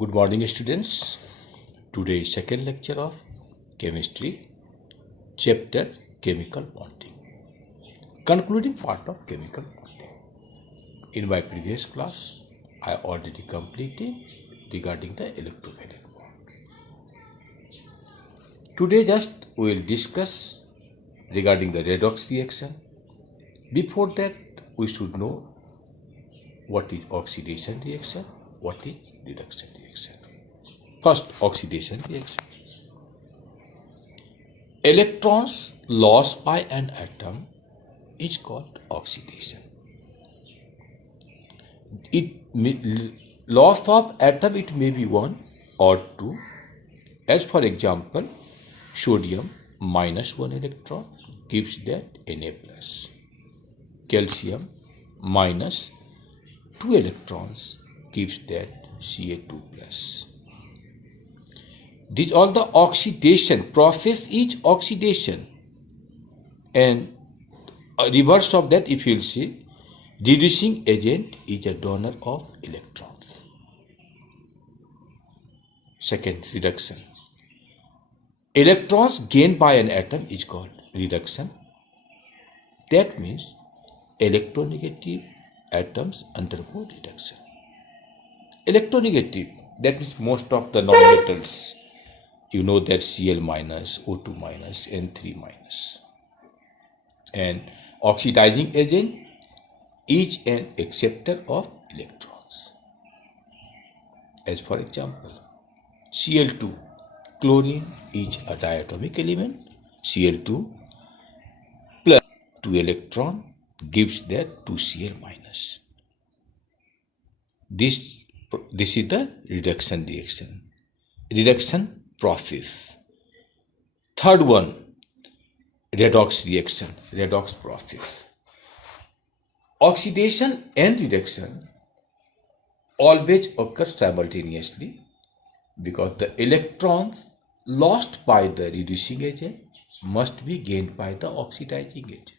Good morning, students. Today is second lecture of chemistry, chapter chemical bonding, concluding part of chemical bonding. In my previous class, I already completed regarding the electrovalent bond. Today, just we will discuss regarding the redox reaction. Before that, we should know what is oxidation reaction, what is reduction reaction. First, oxidation reaction. Electrons lost by an atom is called oxidation. Loss of atom, it may be 1 or 2. As for example, sodium minus 1 electron gives that Na plus. Calcium minus 2 electrons gives that Ca2 plus. These all the oxidation process is oxidation, and reverse of that, if you will see, reducing agent is a donor of electrons. Second, reduction. Electrons gained by an atom is called reduction. That means electronegative atoms undergo reduction. Electronegative, that means most of the nonmetals. You know that Cl minus, O2 minus, N3 minus. And oxidizing agent is an acceptor of electrons. As for example, Cl2, chlorine is a diatomic element. Cl2 plus 2 electron gives that 2Cl minus. This is the reduction reaction. Reduction process. Third one, redox reaction, redox process. Oxidation and reduction always occur simultaneously because the electrons lost by the reducing agent must be gained by the oxidizing agent.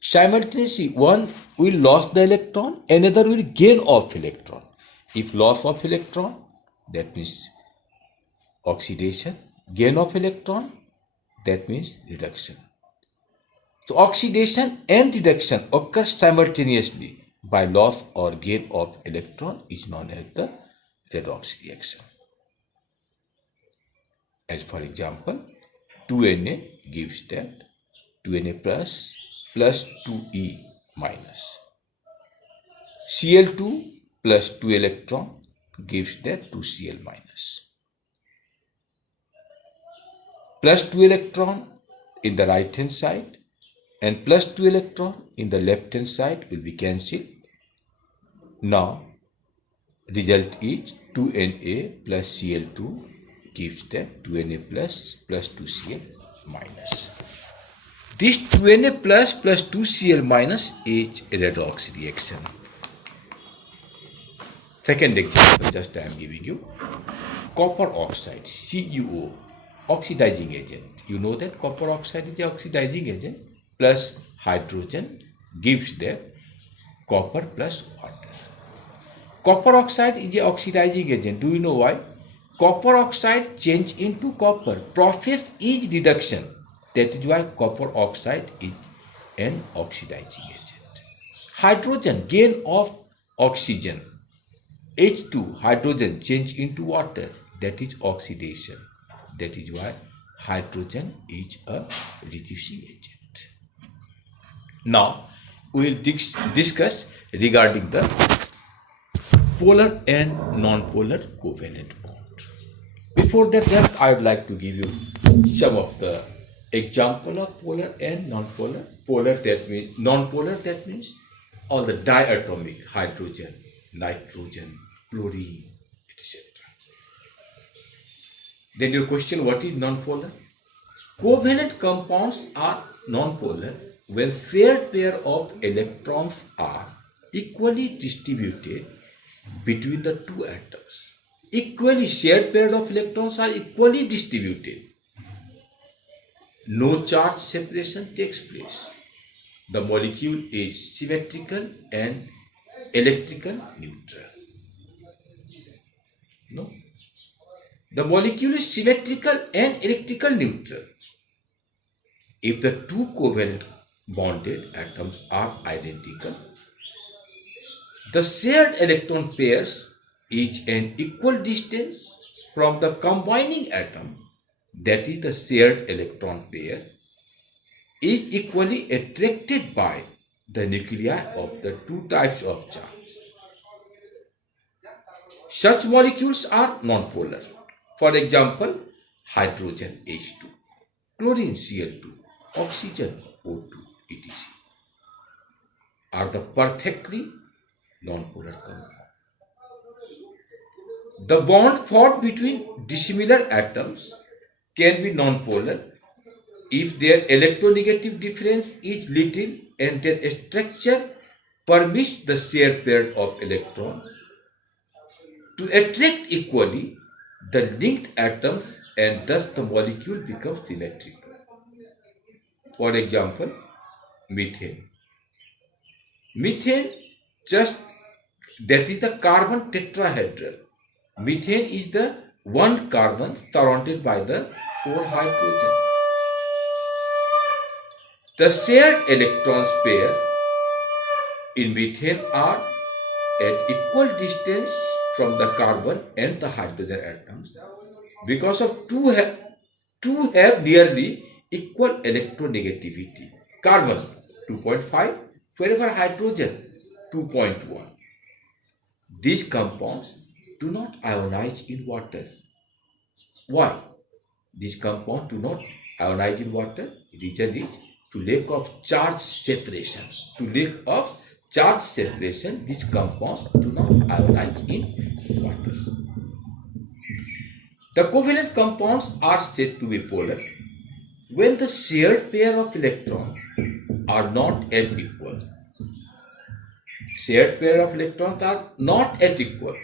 Simultaneously, one will lose the electron, another will gain of electron. If loss of electron, that means oxidation, gain of electron, that means reduction. So oxidation and reduction occur simultaneously by loss or gain of electron is known as the redox reaction. As for example, 2Na gives that 2Na plus 2E minus. Cl2 plus 2 electron gives that 2Cl minus. Plus 2 electron in the right hand side and plus 2 electron in the left hand side will be cancelled. Now, result is 2Na plus Cl2 gives that 2Na plus 2Cl minus. This 2Na plus 2Cl minus is a redox reaction. Second example, just I am giving you. Copper oxide, CuO, oxidizing agent. You know that copper oxide is the oxidizing agent plus hydrogen gives that copper plus water. Copper oxide is the oxidizing agent. Do you know why? Copper oxide change into copper. Process is reduction. That is why copper oxide is an oxidizing agent. Hydrogen, gain of oxygen. H2, hydrogen, change into water. That is oxidation. That is why hydrogen is a reducing agent. Now, we will discuss regarding the polar and non-polar covalent bond. Before that, just I would like to give you some of the example of polar and non-polar. Polar, that means non-polar, that means all the diatomic, hydrogen, nitrogen, chlorine, etc. Then your question, what is non-polar? Covalent compounds are non-polar when shared pair of electrons are equally distributed between the two atoms. Equally shared pair of electrons are equally distributed. No charge separation takes place. The molecule is symmetrical and electrical neutral. No? The molecule is symmetrical and electrical neutral if the two covalent bonded atoms are identical. The shared electron pairs is an equal distance from the combining atom, that is the shared electron pair, is equally attracted by the nuclei of the two types of charge. Such molecules are nonpolar. For example, hydrogen H2, chlorine Cl2, oxygen O2, etc. are the perfectly nonpolar compound. The bond formed between dissimilar atoms can be nonpolar if their electronegative difference is little and their structure permits the shared pair of electrons to attract equally the linked atoms, and thus the molecule becomes symmetrical. For example, methane. Methane, just that is the carbon tetrahedral. Methane is the one carbon surrounded by the four hydrogen. The shared electrons pair in methane are at equal distance from the carbon and the hydrogen atoms because of two have nearly equal electronegativity. Carbon 2.5, wherever hydrogen 2.1. These compounds do not ionize in water. Why? These compounds do not ionize in water. Reason is to lack of charge separation. To lack of charge separation, these compounds do not ionize in water. The covalent compounds are said to be polar when the shared pair of electrons are not at equal. Shared pair of electrons are not at equal.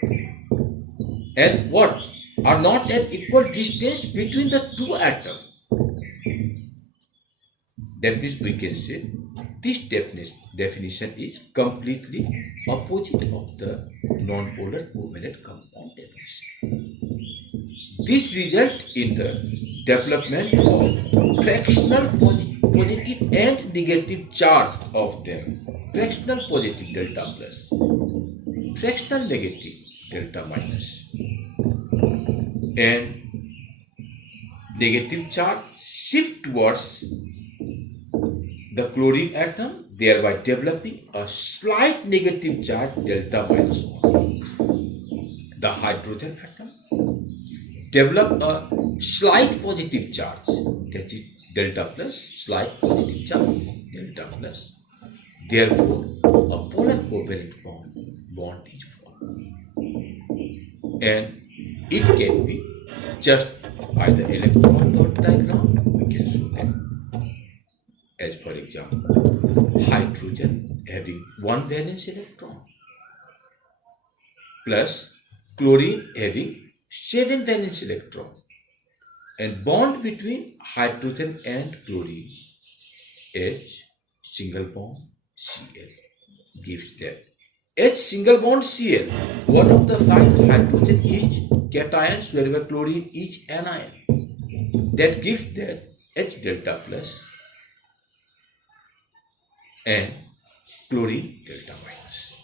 And what? Are not at equal distance between the two atoms. That means we can say this definition is completely opposite of the non-polar covalent compound definition. This results in the development of fractional positive and negative charge of them. Fractional positive delta plus, fractional negative delta minus, and negative charge shift towards the chlorine atom, thereby developing a slight negative charge delta minus 1. The hydrogen atom develop a slight positive charge, that is delta plus, slight positive charge delta plus. Therefore, a polar covalent bond is formed, and it can be just by the electron dot diagram we can show them. As for example, hydrogen having one valence electron plus chlorine having 7 valence electrons, and bond between hydrogen and chlorine H single bond Cl gives that H single bond Cl. One of the side hydrogen is cations wherever chlorine is anion. That gives that H delta plus and chlorine delta minus.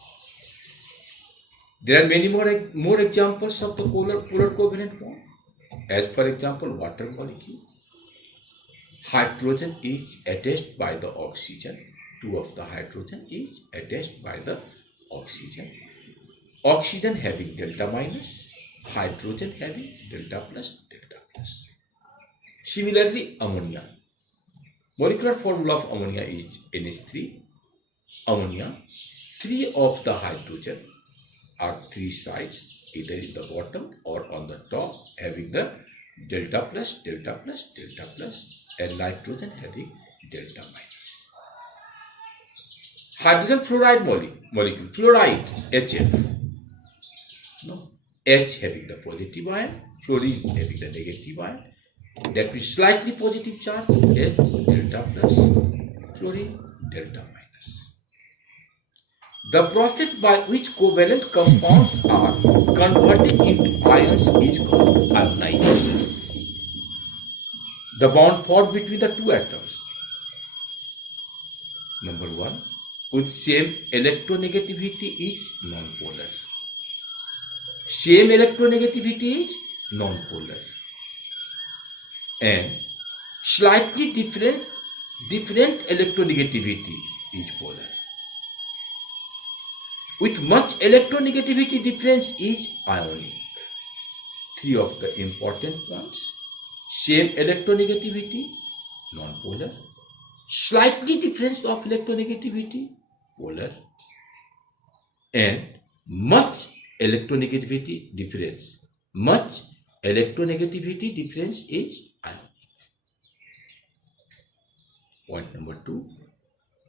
There are many more examples of the polar covalent bond. As for example, water molecule. Hydrogen is attached by the oxygen. Two of the hydrogen is attached by the oxygen. Oxygen having delta minus, hydrogen having delta plus, delta plus. Similarly, ammonia. Molecular formula of ammonia is NH3. Ammonia, 3 of the hydrogen are 3 sides, either in the bottom or on the top, having the delta plus, delta plus, delta plus, and nitrogen having delta minus. Hydrogen fluoride molecule, fluoride, HF. No, H having the positive ion, fluorine having the negative ion. That means slightly positive charge, H delta plus, fluorine delta minus. The process by which covalent compounds are converted into ions is called ionization. The bond formed between the two atoms. Number one, with same electronegativity is non-polar. Same electronegativity is non-polar. And slightly different electronegativity is polar. With much electronegativity difference is ionic. Three of the important points: same electronegativity, non-polar; slightly difference of electronegativity, polar; and much electronegativity difference. Much electronegativity difference is ionic. Point number 2.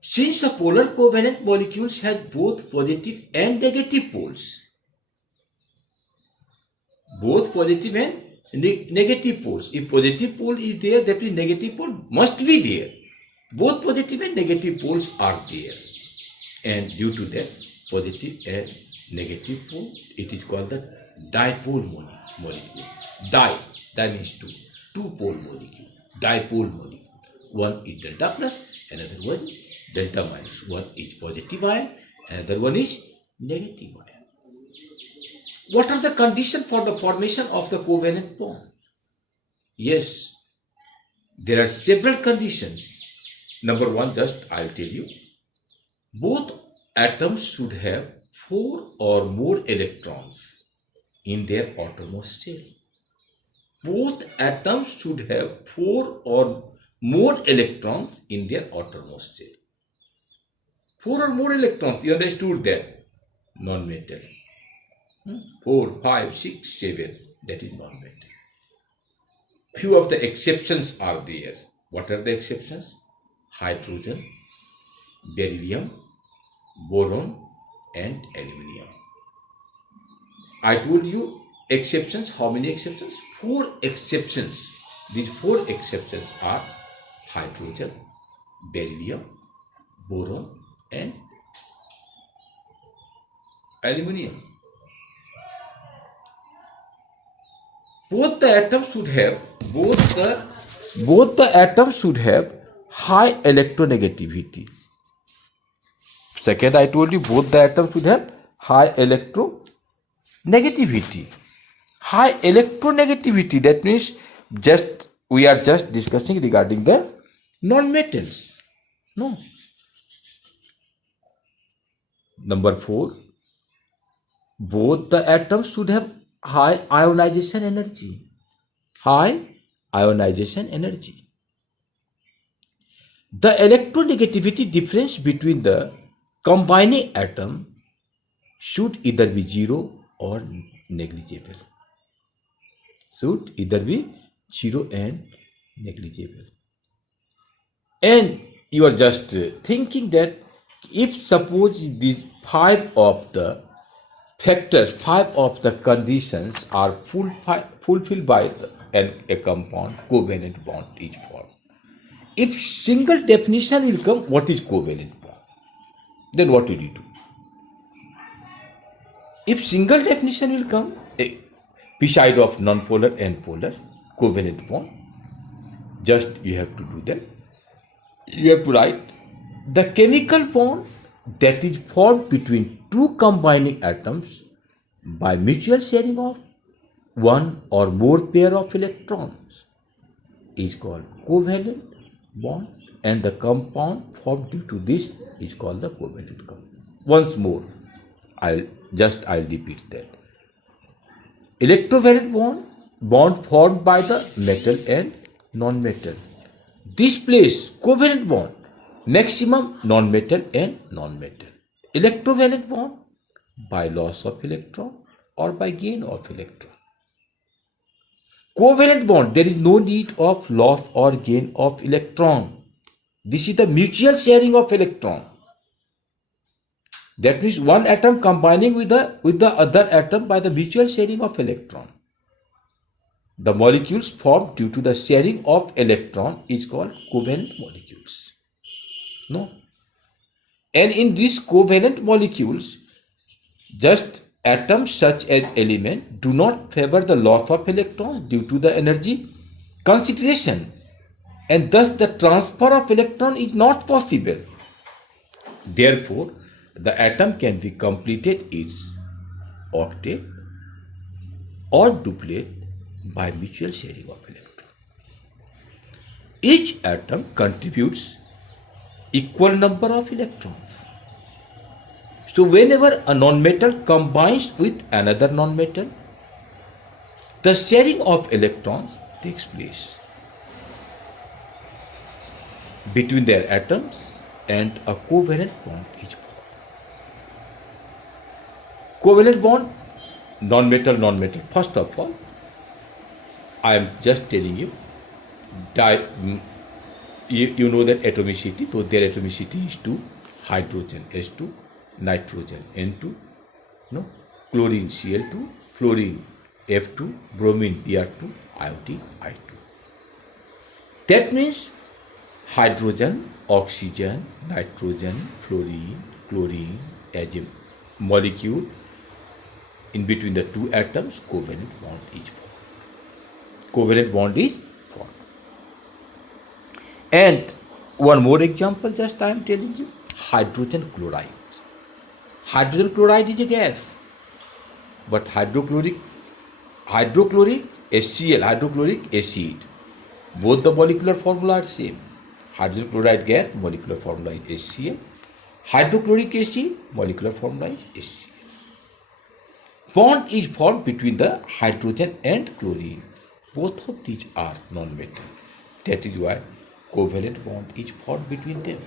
Since a polar covalent molecules has both positive and negative poles, negative poles. If positive pole is there, that means negative pole must be there. Both positive and negative poles are there, and due to that positive and negative pole, it is called the dipole molecule. Di means two pole molecule, dipole molecule. One is delta plus, another one delta minus. One is positive ion, another one is negative ion. What are the conditions for the formation of the covalent bond? Yes, there are several conditions. Number one, just I'll tell you. Both atoms should have 4 or more electrons in their outermost shell. Both atoms should have 4 or more electrons in their outermost shell. 4 or more electrons, you understood that? Non-metal. 4, 5, 6, 7, that is non-metal. Few of the exceptions are there. What are the exceptions? Hydrogen, beryllium, boron, and aluminium. I told you exceptions. How many exceptions? 4 exceptions. These 4 exceptions are hydrogen, beryllium, boron, and aluminium. Both the atoms should have high electronegativity. Second, I told you both the atoms should have high electronegativity. High electronegativity, that means we are just discussing regarding the non-metals. No. Number 4, both the atoms should have high ionization energy. High ionization energy. The electronegativity difference between the combining atom should either be 0 or negligible. Should either be 0 and negligible. And you are just thinking that if suppose these 5 of the factors, 5 of the conditions are fulfilled by a compound, covalent bond is formed. If single definition will come, what is covalent bond? Then what will you do? If single definition will come, beside of non-polar and polar covalent bond, just you have to do that. You have to write the chemical bond that is formed between two combining atoms by mutual sharing of one or more pair of electrons is called covalent bond, and the compound formed due to this is called the covalent compound. Once more, I'll repeat that. Electrovalent bond formed by the metal and non-metal. This place covalent bond, maximum non-metal and non-metal. Electrovalent bond by loss of electron or by gain of electron. Covalent bond, there is no need of loss or gain of electron. This is the mutual sharing of electron. That means one atom combining with the other atom by the mutual sharing of electron. The molecules formed due to the sharing of electron is called covalent molecules. No. And in these covalent molecules, just atoms such as element do not favor the loss of electrons due to the energy consideration, and thus the transfer of electron is not possible. Therefore, the atom can be completed its octet or duplet by mutual sharing of electron. Each atom contributes equal number of electrons. So whenever a nonmetal combines with another nonmetal, the sharing of electrons takes place between their atoms and a covalent bond is formed. Covalent bond, non-metal. First of all, I am just telling you, you know that atomicity, so their atomicity is 2, hydrogen S2, nitrogen N2, no, chlorine Cl2, fluorine F2, bromine Br2, iodine I2. That means hydrogen, oxygen, nitrogen, fluorine, chlorine as a molecule in between the two atoms, covalent bond is formed. Covalent bond is formed. And one more example, just I am telling you, hydrogen chloride. Hydrogen chloride is a gas, but hydrochloric HCl, hydrochloric acid, both the molecular formula are same. Hydrogen chloride gas, molecular formula is HCl. Hydrochloric acid, molecular formula is HCl. Bond is formed between the hydrogen and chlorine. Both of these are non-metal. That is why covalent bond is formed between them.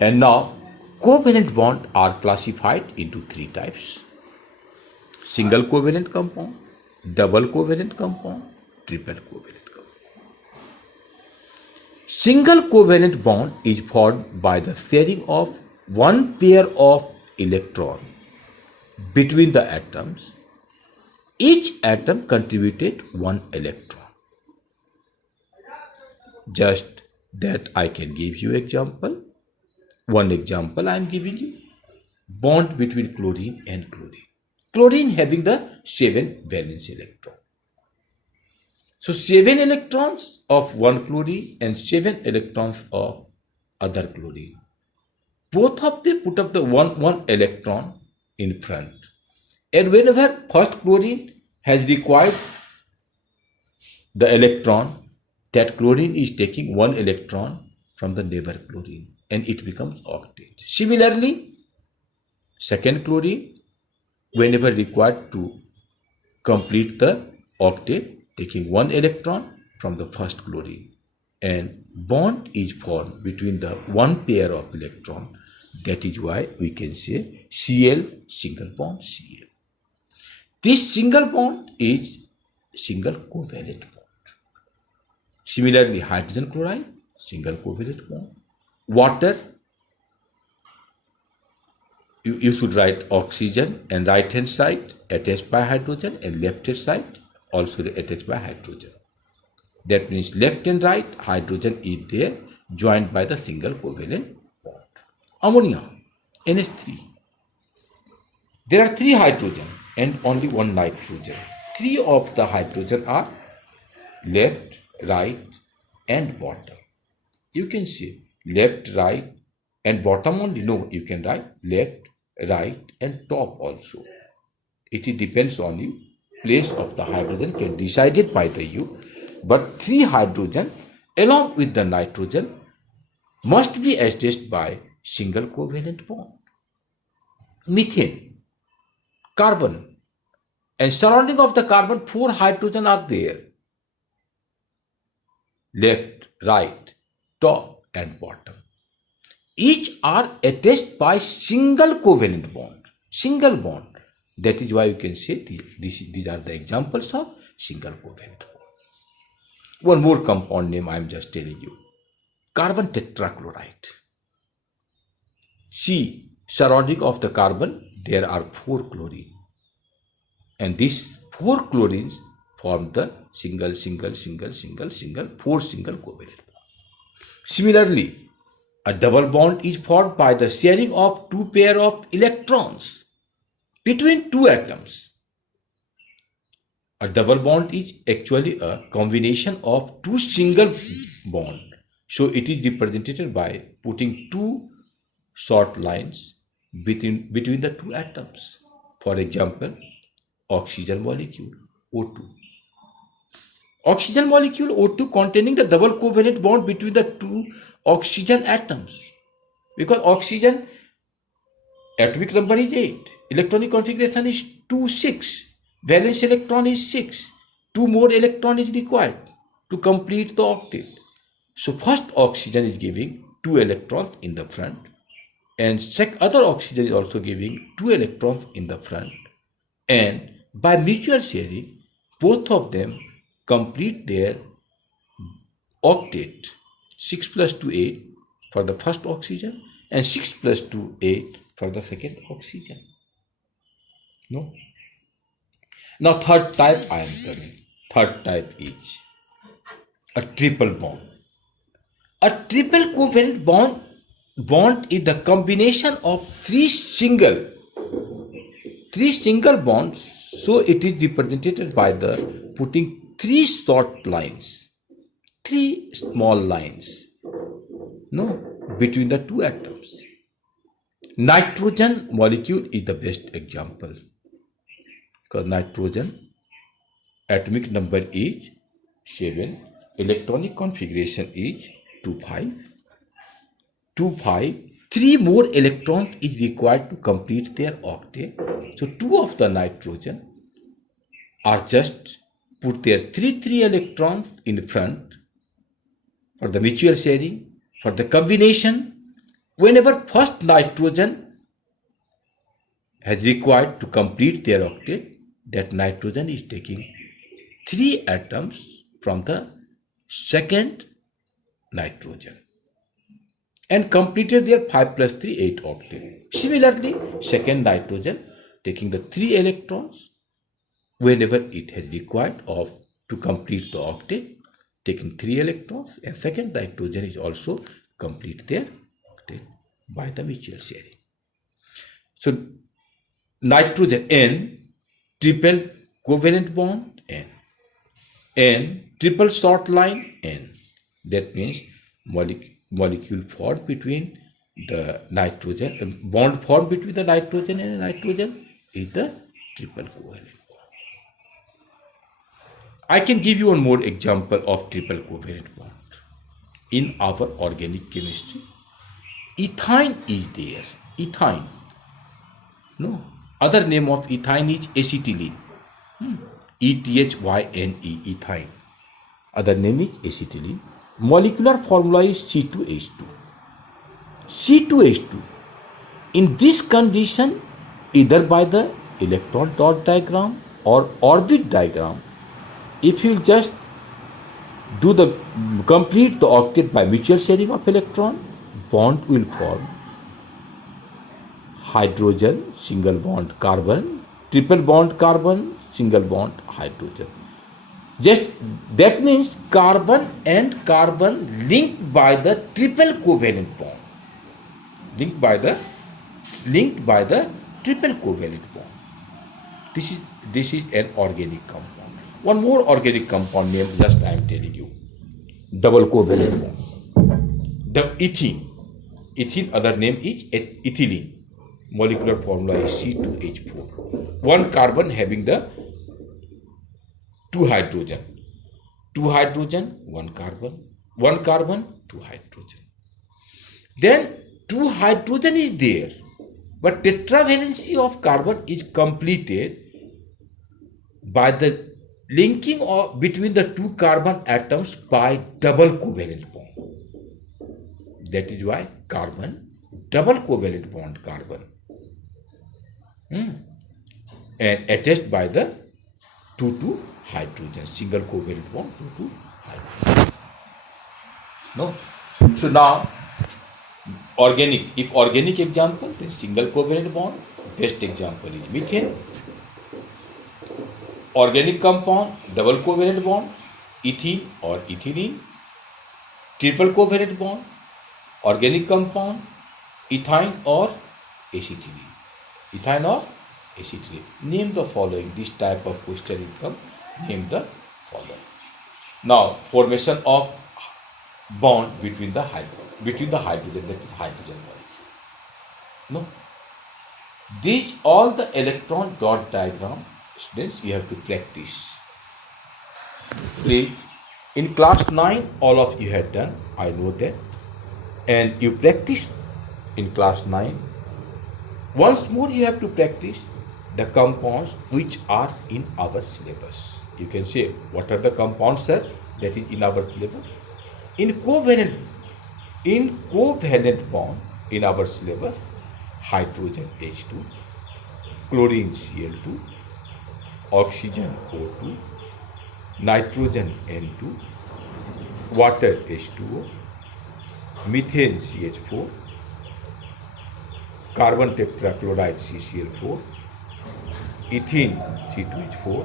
And now, covalent bonds are classified into 3 types: single covalent compound, double covalent compound, triple covalent compound. Single covalent bond is formed by the sharing of one pair of electrons between the atoms. Each atom contributed one electron. Just that I can give you example. One example I am giving you. Bond between chlorine and chlorine. Chlorine having the 7 valence electron. So 7 electrons of one chlorine and 7 electrons of other chlorine. Both of them put up the one electron in front. And whenever first chlorine has required the electron, that chlorine is taking 1 electron from the neighbor chlorine, and it becomes octet. Similarly, second chlorine, whenever required to complete the octet, taking 1 electron from the first chlorine, and bond is formed between the one pair of electron. That is why we can say Cl, single bond Cl. This single bond is single covalent bond. Similarly, hydrogen chloride, single covalent bond. Water, you should write oxygen and right hand side attached by hydrogen and left hand side also attached by hydrogen. That means left and right hydrogen is there joined by the single covalent bond. Ammonia, NH3. There are 3 hydrogen and only 1 nitrogen. 3 of the hydrogen are left, right and bottom. You can see left, right and bottom only. No, you can write left, right and top also. It depends on you. Place of the hydrogen can be decided by the you. But 3 hydrogen along with the nitrogen must be attached by single covalent bond. Methane, carbon, and surrounding of the carbon 4 hydrogen are there. Left, right, top and bottom. Each are attached by single covalent bond. Single bond. That is why you can say these are the examples of single covalent bond. One more compound name I am just telling you. Carbon tetrachloride. See, surrounding of the carbon there are 4 chlorine. And these 4 chlorines form the single, 4 single covalent bond. Similarly, A double bond is formed by the sharing of two pair of electrons between two atoms. A double bond is actually a combination of two single bond. So it is represented by putting two short lines between the two atoms. For example, oxygen molecule O2. Oxygen molecule O2 containing the double covalent bond between the two oxygen atoms. Because oxygen atomic number is 8, electronic configuration is 2, 6, valence electron is 6, 2 more electron is required to complete the octet. So first oxygen is giving 2 electrons in the front, and other oxygen is also giving 2 electrons in the front, and by mutual sharing both of them complete their octet. 6 plus 2 8 for the first oxygen and 6 plus 2 8 for the second oxygen. No. Now third type I am coming. Third type is a triple bond. A triple covalent bond is the combination of three single bonds. So it is represented by the putting three short lines, three small lines, between the two atoms. Nitrogen molecule is the best example, because nitrogen atomic number is 7, electronic configuration is 2 5, 3 more electrons is required to complete their octet. So 2 of the nitrogen are just put their 3 electrons in front for the mutual sharing, for the combination. Whenever first nitrogen has required to complete their octet, that nitrogen is taking 3 atoms from the second nitrogen and completed their 5 plus 3 8 octet. Similarly, second nitrogen taking the 3 electrons whenever it has required to complete the octet, taking 3 electrons, and second nitrogen is also complete their octet by the mutual sharing. So nitrogen N, triple covalent bond N, triple short line N. That means molecule formed between the nitrogen, bond formed between the nitrogen and nitrogen is the triple covalent bond. I can give you one more example of triple covalent bond. In our organic chemistry, ethine is there. Ethine. No. Other name of ethine is acetylene. ETHYNE, ethine. Other name is acetylene. Molecular formula is C2H2. C2H2. In this condition, either by the electron dot diagram or orbit diagram, if you just complete the octet by mutual sharing of electron, bond will form hydrogen, single bond carbon, triple bond carbon, single bond hydrogen. Just that means carbon and carbon linked by the triple covalent bond. Linked by the triple covalent bond. This is an organic compound. One more organic compound name just I am telling you. Double covalent bond. The ethene. Ethene other name is ethylene. Molecular formula is C2H4. One carbon having the 2 hydrogen. 2 hydrogen, 1 carbon. 1 carbon, 2 hydrogen. Then 2 hydrogen is there, but tetravalency of carbon is completed by the linking between the 2 carbon atoms by double covalent bond. That is why carbon, double covalent bond carbon, and attached by the 2 hydrogen, single covalent bond 2 hydrogen. No. So now if organic example, then single covalent bond. Best example is methane. Organic compound, double covalent bond, ethene or ethylene, triple covalent bond, Organic compound, ethyne or acetylene. Ethyne or acetylene. Name the following. This type of question will come. Name the following. Now, formation of bond between the hydrogen, that is hydrogen molecule. No. These all the electron dot diagram, students, you have to practice. Please, in class 9, all of you had done, I know that, and you practiced in class 9. Once more, you have to practice the compounds which are in our syllabus. You can say, what are the compounds, sir, that is in our syllabus? In covalent bond in our syllabus, hydrogen H2, chlorine Cl2, oxygen O2, nitrogen N2, water H2O, methane CH4, carbon tetrachloride CCl4, ethene C2H4,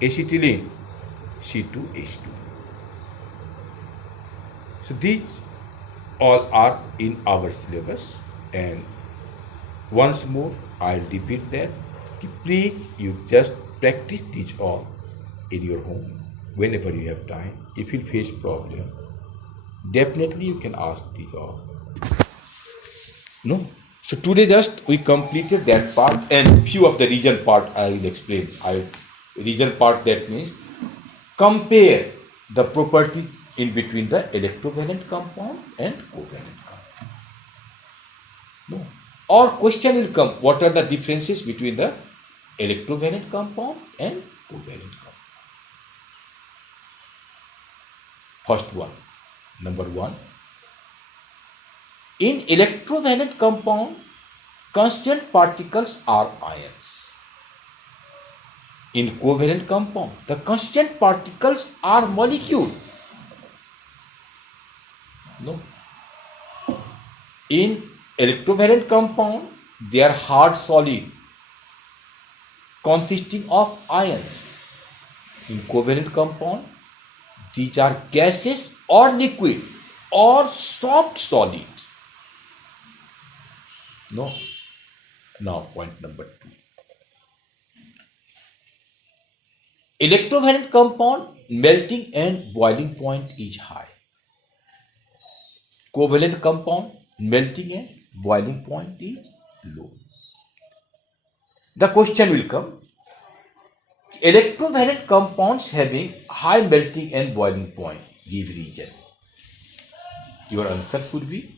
acetylene C2H2. So these all are in our syllabus, and once more I'll repeat that. Please, you just practice these all in your home whenever you have time. If you face problem, definitely you can ask these all. No. So today just we completed that part, and few of the region part I will explain. Region part, that means compare the property in between the electrovalent compound and covalent compound. No. Or question will come, what are the differences between the electrovalent compound and covalent compound? First one, number 1. In electrovalent compound, constant particles are ions. In covalent compound, the constant particles are molecules. No. In electrovalent compound, they are hard solid consisting of ions. In covalent compound, these are gases or liquid or soft solids. No. Now point number 2. Electrovalent compound melting and boiling point is high. Covalent compound melting and boiling point is low. The question will come, electrovalent compounds having high melting and boiling point, give region. Your answer would be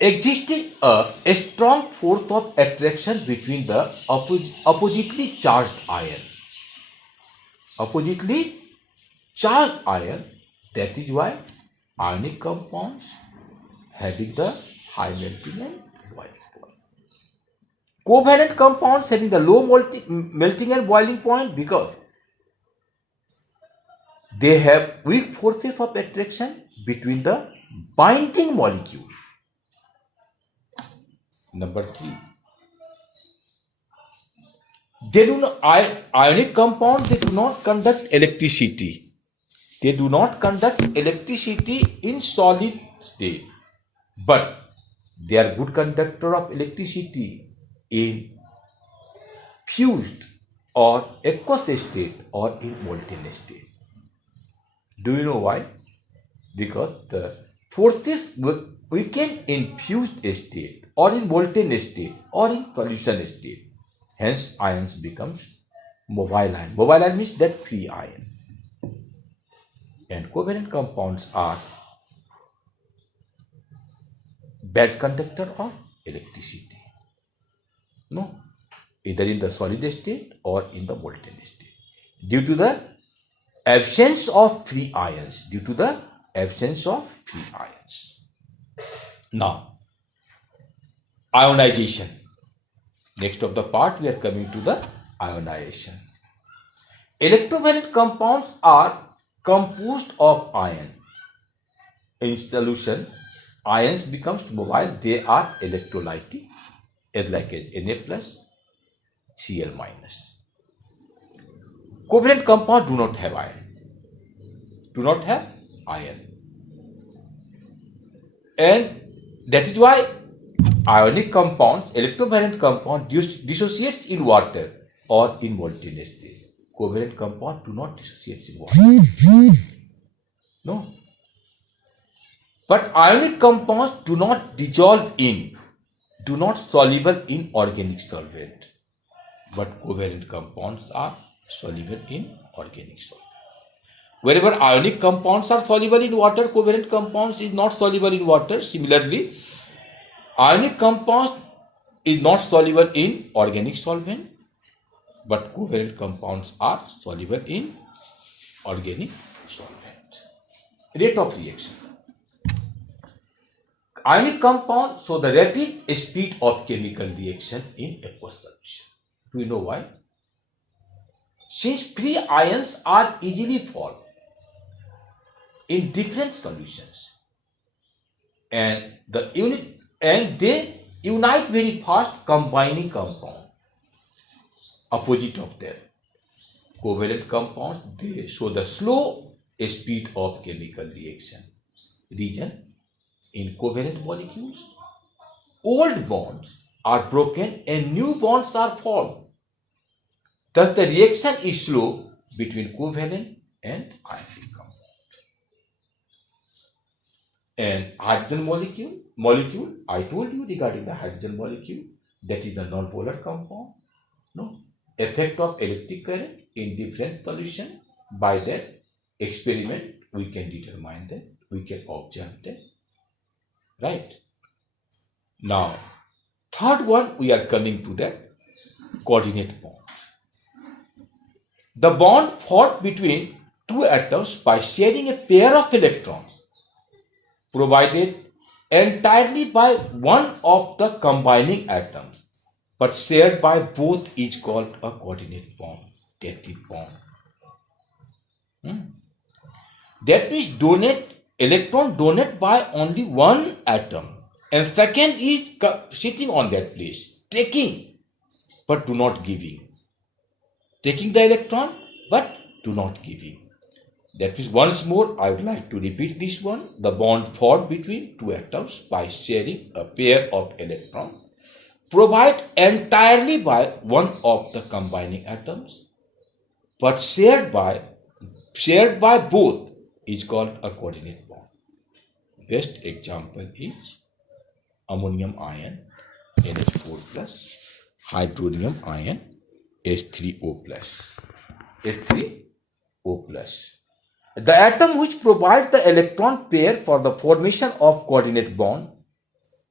existing a strong force of attraction between the oppositely charged ion. Oppositely charged ion, that is why ionic compounds having the high melting and boiling point. Covalent compounds having the low melting and boiling point because they have weak forces of attraction between the binding molecule. Number 3. Ionic compounds, they do not conduct electricity. They do not conduct electricity in solid state, but they are good conductor of electricity in fused or aqueous state or in molten state. Do you know why? Because the forces weaken in fused state or in molten state or in solution state. Hence, ions becomes mobile ion. Mobile ion means that free ion. And covalent compounds are bad conductor of electricity. No, either in the solid state or in the molten state. Due to the absence of free ions. Due to the absence of free ions. Now, ionization. Next of the part, we are coming to the ionization. Electrovalent compounds are composed of ion. In solution, ions becomes mobile. They are electrolytic, as like Na plus, Cl minus. Covalent compounds do not have ion. do not have ion. And that is why ionic compounds, electrovalent compound dissociates in water or in molten state. Covalent compound do not dissociate in water. No. But ionic compounds do not dissolve in, do not soluble in organic solvent. But covalent compounds are soluble in organic solvent. Wherever ionic compounds are soluble in water, covalent compounds is not soluble in water. Similarly, ionic compounds is not soluble in organic solvent, but covalent compounds are soluble in organic solvent. Rate of reaction. Ionic compound show the rapid speed of chemical reaction in aqueous solution. Do you know why? Since free ions are easily formed in different solutions, and they unite very fast, combining compound. Opposite of them, covalent compounds, they show the slow speed of chemical reaction. Reason: in covalent molecules, old bonds are broken and new bonds are formed. Thus, the reaction is slow between covalent and ionic compound. And hydrogen molecule, I told you regarding the hydrogen molecule, that is the non-polar compound. No, effect of electric current in different solution. By that experiment, we can determine that, we can observe that. Right. Now, third one, we are coming to the coordinate bond. The bond formed between two atoms by sharing a pair of electrons provided entirely by one of the combining atoms, but shared by both, is called a coordinate bond, dative bond. That means electron donate by only one atom, and second is sitting on that place, taking but do not giving. Taking the electron but do not giving. That is, once more, I would like to repeat this one. The bond formed between two atoms by sharing a pair of electrons, provided entirely by one of the combining atoms, but shared by both, is called a coordinate bond. Best example is ammonium ion NH4 plus, hydronium ion H3O plus. H3O plus. The atom which provides the electron pair for the formation of coordinate bond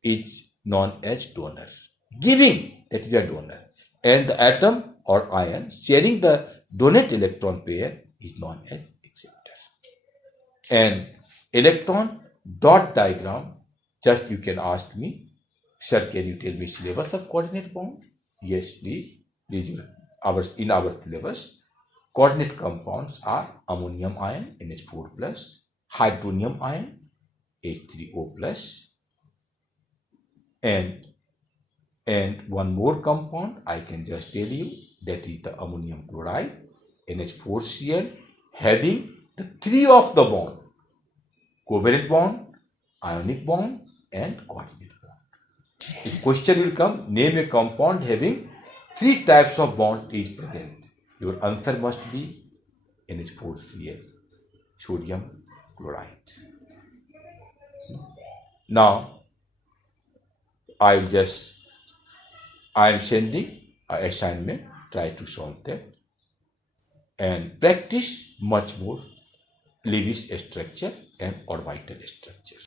is known as donor. Giving, that is a donor. And the atom or ion sharing the donate electron pair is known as acceptor. And electron dot diagram, just you can ask me, sir, can you tell me syllabus of coordinate bond? Yes, please. In our syllabus, coordinate compounds are ammonium ion NH4 plus, hydronium ion H3O plus, and one more compound I can just tell you, that is the ammonium chloride NH4Cl, having the three of the bond: covalent bond, ionic bond, and coordinate bond. If question will come, name a compound having three types of bond is present, your answer must be NH4Cl, sodium chloride. Now, I am sending an assignment, try to solve that and practice much more Lewis structure and orbital structure.